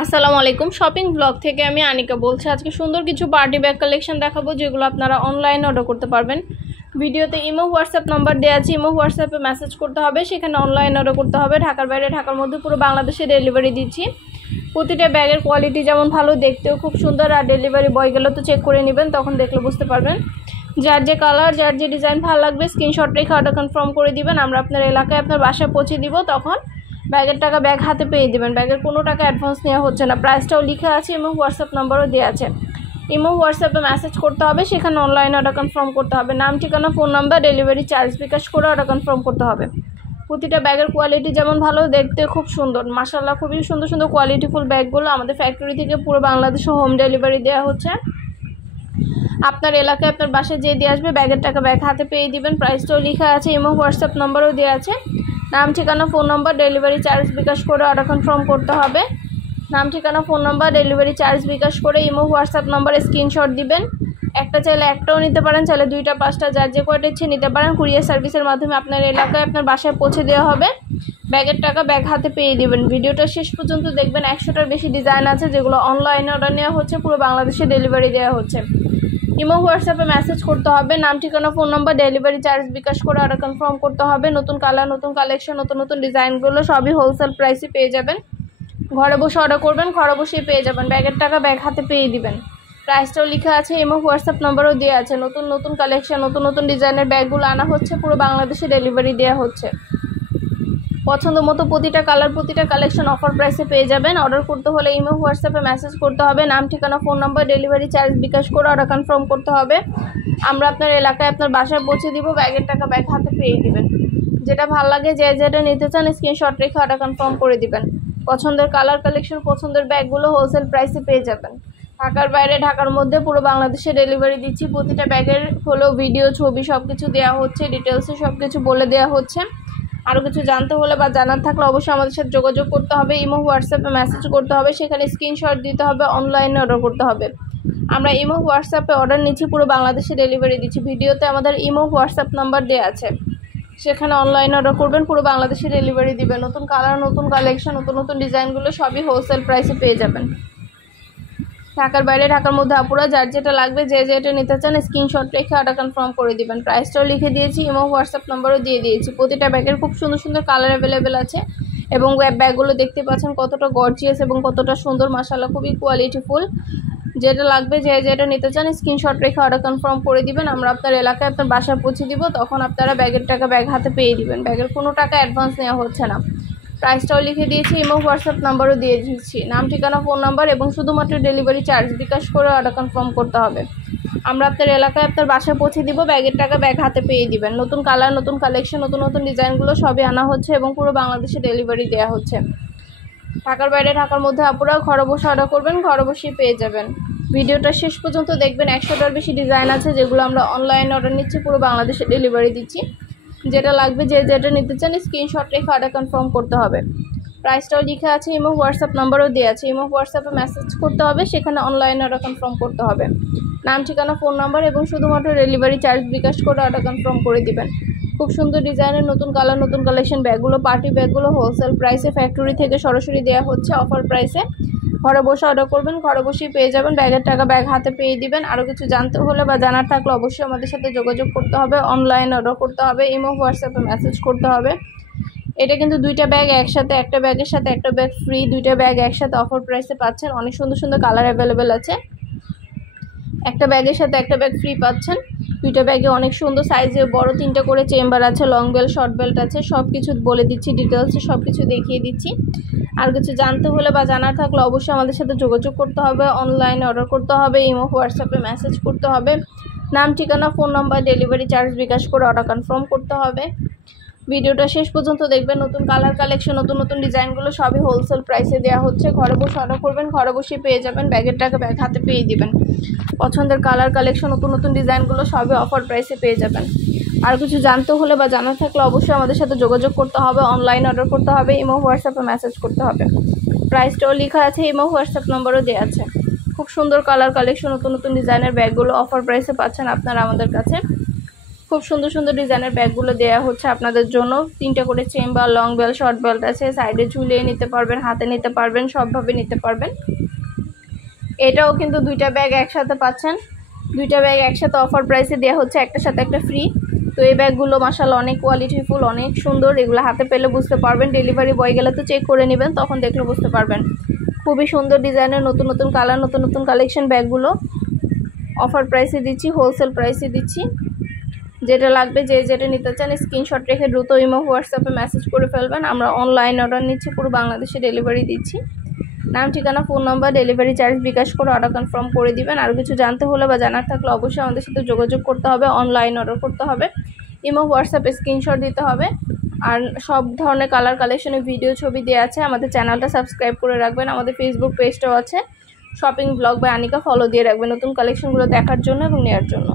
আসসালামু আলাইকুম shopping blog থেকে আমি আনিকা বলছি। আজকে সুন্দর কিছু পার্টি ব্যাগ কালেকশন দেখাবো যেগুলো আপনারা অনলাইনে অর্ডার করতে পারবেন। ভিডিওতে ইমো হোয়াটসঅ্যাপ নাম্বার দেওয়া আছে, ইমো হোয়াটসঅ্যাপে মেসেজ করতে হবে, সেখানে অনলাইন অর্ডার করতে হবে। ঢাকার বাইরে ঢাকার মধ্যে পুরো বাংলাদেশে ডেলিভারি দিচ্ছি। প্রতিটা ব্যাগের কোয়ালিটি যেমন ভালো, দেখতেও খুব সুন্দর, আর ডেলিভারি বয় গেলে তো চেক করে নেবেন, তখন দেখলে বুঝতে পারবেন। যার যে কালার, যার যে ডিজাইন ভালো লাগবে স্ক্রিনশট রেখে অর্ডার কনফার্ম করে দিবেন। আমরা আপনার এলাকায় আপনার বাসায় পৌঁছে দিব, তখন ব্যাগের টাকা ব্যাগ হাতে পেয়ে দেবেন। ব্যাগের কোনো টাকা অ্যাডভান্স নেওয়া হচ্ছে না। প্রাইসটাও লিখে আছে এবং হোয়াটসঅ্যাপ নাম্বারও দেওয়া আছে। ইমো হোয়াটসঅ্যাপে মেসেজ করতে হবে, সেখানে অনলাইনে অর্ডার কনফার্ম করতে হবে। নাম, ঠিকানা, ফোন নাম্বার, ডেলিভারি চার্জ বিকাশ করে অর্ডার কনফার্ম করতে হবে। প্রতিটা ব্যাগের কোয়ালিটি যেমন ভালো, দেখতে খুব সুন্দর, মাশাআল্লাহ খুবই সুন্দর সুন্দর কোয়ালিটিফুল ব্যাগগুলো আমাদের ফ্যাক্টরি থেকে পুরো বাংলাদেশে হোম ডেলিভারি দেওয়া হচ্ছে। আপনার এলাকায় আপনার বাসায় যে দিয়ে আসবে ব্যাগের টাকা ব্যাগ হাতে পেয়ে দিবেন। প্রাইসটাও লেখা আছে, ইমো হোয়াটসঅ্যাপ নাম্বারও দেওয়া আছে। নাম, ঠিকানা, ফোন নাম্বার, ডেলিভারি চার্জ বিকাশ করে অর্ডার কনফার্ম করতে হবে। নাম, ঠিকানা, ফোন নাম্বার, ডেলিভারি চার্জ বিকাশ করে ইমো হোয়াটসঅ্যাপ নাম্বারে স্ক্রিনশট দিবেন। একটা চাইলে একটাও নিতে পারেন, চাইলে দুইটা পাঁচটা যার যে কয়টা ইচ্ছে নিতে পারেন। কুরিয়ার সার্ভিসের মাধ্যমে আপনার এলাকায় আপনার বাসায় পৌঁছে দেওয়া হবে। ব্যাগের টাকা ব্যাগ হাতে পেয়ে দিবেন। ভিডিওটা শেষ পর্যন্ত দেখবেন। 100টার বেশি ডিজাইন আছে যেগুলো অনলাইনে অর্ডার নেওয়া হচ্ছে, পুরো বাংলাদেশে ডেলিভারি দেওয়া হচ্ছে। ইমো হোয়াটসঅ্যাপে মেসেজ করতে হবে, নাম, ঠিকানা, ফোন নাম্বার, ডেলিভারি চার্জ বিকাশ করে অর্ডার কনফার্ম করতে হবে। নতুন কালার, নতুন কালেকশন, নতুন নতুন ডিজাইনগুলো সবই হোলসেল প্রাইসে পেয়ে যাবেন। ঘরে বসে অর্ডার করবেন, ঘরে বসেই পেয়ে যাবেন। ব্যাগের টাকা ব্যাগ হাতে পেয়ে দিবেন। প্রাইসটাও লেখা আছে, ইমো হোয়াটসঅ্যাপ নাম্বারও দেওয়া আছে। নতুন নতুন কালেকশন, নতুন নতুন ডিজাইনের ব্যাগগুলো আনা হচ্ছে, পুরো বাংলাদেশে ডেলিভারি দেওয়া হচ্ছে। পছন্দ মতো প্রতিটা কালার, প্রতিটা কালেকশন অফার প্রাইসে পেয়ে যাবেন। অর্ডার করতে হলে ইমো হোয়াটসঅ্যাপে মেসেজ করতে হবে, নাম, ঠিকানা, ফোন নাম্বার, ডেলিভারি চার্জ বিকাশ করে অর্ডার কনফার্ম করতে হবে। আমরা আপনার এলাকায় আপনার বাসায় পৌঁছে দিব, ব্যাগের টাকা ব্যাগ হাতে পেয়ে দিবেন। যেটা ভালো লাগে, যে যেটা নিতে চান স্ক্রিনশট রেখে অর্ডার কনফার্ম করে দিবেন। পছন্দের কালার কালেকশন, পছন্দের ব্যাগগুলো হোলসেল প্রাইসে পেয়ে যাবেন। ঢাকার বাইরে ঢাকার মধ্যে পুরো বাংলাদেশে ডেলিভারি দিচ্ছি। প্রতিটা ব্যাগের হলো ভিডিও, ছবি সব কিছু দেওয়া হচ্ছে, ডিটেলসে সব কিছু বলে দেওয়া হচ্ছে। আরও কিছু জানতে হলে বা জানার থাকলে অবশ্যই আমাদের সাথে যোগাযোগ করতে হবে। ইমো হোয়াটসঅ্যাপে মেসেজ করতে হবে, সেখানে স্ক্রিনশট দিতে হবে, অনলাইনে অর্ডার করতে হবে। আমরা ইমো হোয়াটসঅ্যাপে অর্ডার নিচ্ছি, পুরো বাংলাদেশে ডেলিভারি দিচ্ছি। ভিডিওতে আমাদের ইমো হোয়াটসঅ্যাপ নাম্বার দেওয়া আছে, সেখানে অনলাইনে অর্ডার করবেন, পুরো বাংলাদেশে ডেলিভারি দিবেন। নতুন কালার, নতুন কালেকশন, নতুন নতুন ডিজাইনগুলো সবই হোলসেল প্রাইসে পেয়ে যাবেন। ঢাকার বাইরে ঢাকার মধ্যে আপুরা যার যেটা লাগবে, যে যেটা নিতে চান স্ক্রিনশট রেখে অর্ডার কনফার্ম করে দিবেন। প্রাইসটাও লিখে দিয়েছি, ইমো হোয়াটসঅ্যাপ নাম্বারও দিয়ে দিয়েছি। প্রতিটা ব্যাগের খুব সুন্দর সুন্দর কালার অ্যাভেলেবেল আছে, এবং ব্যাগগুলো দেখতে পাচ্ছেন কতটা গর্জিয়াস এবং কতটা সুন্দর, মাশাআল্লাহ খুবই কোয়ালিটিফুল। যেটা লাগবে, যে যেটা নিতে চান স্ক্রিনশট রেখে অর্ডার কনফার্ম করে দিবেন। আমরা আপনার এলাকায় আপনার বাসায় পৌঁছে দিব, তখন আপনারা ব্যাগের টাকা ব্যাগ হাতে পেয়ে দিবেন। ব্যাগের কোনো টাকা অ্যাডভান্স নেওয়া হচ্ছে না। প্রাইসটাও লিখে দিয়েছি, ইমো হোয়াটসঅ্যাপ নাম্বারও দিয়ে দিচ্ছি। নাম, ঠিকানা, ফোন নাম্বার এবং শুধুমাত্র ডেলিভারি চার্জ বিকাশ করে অর্ডার কনফার্ম করতে হবে। আমরা আপনার এলাকায় আপনার বাসায় পৌঁছে দিব, ব্যাগের টাকা ব্যাগ হাতে পেয়ে দিবেন। নতুন কালার, নতুন কালেকশন, নতুন নতুন ডিজাইনগুলো সবই আনা হচ্ছে এবং পুরো বাংলাদেশে ডেলিভারি দেওয়া হচ্ছে। ঢাকার বাইরে ঢাকার মধ্যে আপুরা ঘরে বসে অর্ডার করবেন, ঘরে বসেই পেয়ে যাবেন। ভিডিওটা শেষ পর্যন্ত দেখবেন। 100টার বেশি ডিজাইন আছে যেগুলো আমরা অনলাইনে অর্ডার নিচ্ছি, পুরো বাংলাদেশে ডেলিভারি দিচ্ছি। যেটা লাগবে, যে যেটা নিতে চান স্ক্রিনশট রেখে অর্ডার কনফার্ম করতে হবে। প্রাইসটাও লিখে আছে, ইমো হোয়াটসঅ্যাপ নাম্বারও দেওয়া আছে। ইমো হোয়াটসঅ্যাপে মেসেজ করতে হবে, সেখানে অনলাইনে অর্ডার কনফার্ম করতে হবে। নাম, ঠিকানা, ফোন নাম্বার এবং শুধুমাত্র ডেলিভারি চার্জ বিকাশ করে অর্ডার কনফার্ম করে দিবেন। খুব সুন্দর ডিজাইনের নতুন কালার, নতুন কালেকশন ব্যাগগুলো, পার্টি ব্যাগগুলো হোলসেল প্রাইসে ফ্যাক্টরি থেকে সরাসরি দেওয়া হচ্ছে অফার প্রাইসে। ঘরে বসে অর্ডার করবেন, ঘরে বসেই পেয়ে যাবেন। ব্যাগের টাকা ব্যাগ হাতে পেয়ে দিবেন। আরও কিছু জানতে হলে বা জানার থাকলে অবশ্যই আমাদের সাথে যোগাযোগ করতে হবে, অনলাইনে অর্ডার করতে হবে, ইমো হোয়াটসঅ্যাপে মেসেজ করতে হবে। এটা কিন্তু দুইটা ব্যাগ একসাথে, একটা ব্যাগের সাথে একটা ব্যাগ ফ্রি, দুইটা ব্যাগ একসাথে অফার প্রাইসে পাচ্ছেন। অনেক সুন্দর সুন্দর কালার অ্যাভেলেবেল আছে। একটা ব্যাগের সাথে একটা ব্যাগ ফ্রি পাচ্ছেন। দুইটা ব্যাগে অনেক সুন্দর সাইজে বড় 3টা করে চেম্বার আছে, লং বেল্ট, শর্ট বেল্ট আছে, সব কিছু বলে দিচ্ছি, ডিটেলসে সব কিছু দেখিয়ে দিচ্ছি। আর কিছু জানতে হলে বা জানার থাকলে অবশ্যই আমাদের সাথে যোগাযোগ করতে হবে, অনলাইনে অর্ডার করতে হবে, ইমো হোয়াটসঅ্যাপে মেসেজ করতে হবে। নাম, ঠিকানা, ফোন নাম্বার, ডেলিভারি চার্জ বিকাশ করে অর্ডার কনফার্ম করতে হবে। ভিডিওটা শেষ পর্যন্ত দেখবেন। নতুন কালার কালেকশন, নতুন নতুন ডিজাইনগুলো সবই হোলসেল প্রাইসে দেওয়া হচ্ছে। ঘরে বসে অর্ডার করবেন, ঘরে বসেই পেয়ে যাবেন। ব্যাগের টাকা ব্যাগ হাতে পেয়ে দিবেন। পছন্দের কালার কালেকশন, নতুন নতুন ডিজাইনগুলো সবই অফার প্রাইসে পেয়ে যাবেন। আর কিছু জানতে হলে বা জানার থাকলে অবশ্যই আমাদের সাথে যোগাযোগ করতে হবে, অনলাইন অর্ডার করতে হবে, ইমো হোয়াটসঅ্যাপে মেসেজ করতে হবে। প্রাইসটাও লেখা আছে, ইমো হোয়াটসঅ্যাপ নম্বরও দেওয়া আছে। খুব সুন্দর কালার কালেকশন, নতুন নতুন ডিজাইনের ব্যাগগুলো অফার প্রাইসে পাচ্ছেন আপনারা আমাদের কাছে। খুব সুন্দর সুন্দর ডিজাইনের ব্যাগগুলো দেওয়া হচ্ছে আপনাদের জন্য। 3টা করে chamber, long belt, short belt আছে, সাইডে ঝুলিয়ে নিতে পারবেন, হাতে নিতে পারবেন, সবভাবে নিতে পারবেন। এটাও কিন্তু 2টা ব্যাগ একসাথে পাচ্ছেন। 2টা ব্যাগ একসাথে অফার প্রাইসে দেওয়া হচ্ছে, একটার সাথে একটা ফ্রি। তো এই ব্যাগগুলো মাশাআল্লাহ অনেক কোয়ালিটিফুল, অনেক সুন্দর। এগুলো হাতে পেলে বুঝতে পারবেন, ডেলিভারি বয় গেলে তো চেক করে নেবেন, তখন দেখলে বুঝতে পারবেন। খুবই সুন্দর ডিজাইনের, নতুন নতুন কালার, নতুন নতুন কালেকশন ব্যাগগুলো অফার প্রাইসে দিচ্ছি, হোলসেল প্রাইসে দিচ্ছি। যেটা লাগবে, যে যেটা নিতে চান স্ক্রিনশট রেখে দ্রুত ইমো হোয়াটসঅ্যাপে মেসেজ করে ফেলবেন। আমরা অনলাইন অর্ডার নিচ্ছি, পুরো বাংলাদেশে ডেলিভারি দিচ্ছি। নাম, ঠিকানা, ফোন নাম্বার, ডেলিভারি চার্জ বিকাশ করে অর্ডার কনফার্ম করে দিবেন। আর কিছু জানতে হলে বা জানার থাকলে অবশ্যই আমাদের সাথে যোগাযোগ করতে হবে, অনলাইন অর্ডার করতে হবে, ইমো হোয়াটসঅ্যাপে স্ক্রিনশট দিতে হবে। আর সব ধরনের কালার কালেকশনের ভিডিও, ছবি দেওয়া আছে। আমাদের চ্যানেলটা সাবস্ক্রাইব করে রাখবেন। আমাদের ফেসবুক পেজটাও আছে, shopping blog by Anika, follow দিয়ে রাখবেন নতুন কালেকশনগুলো দেখার জন্য এবং নেওয়ার জন্য।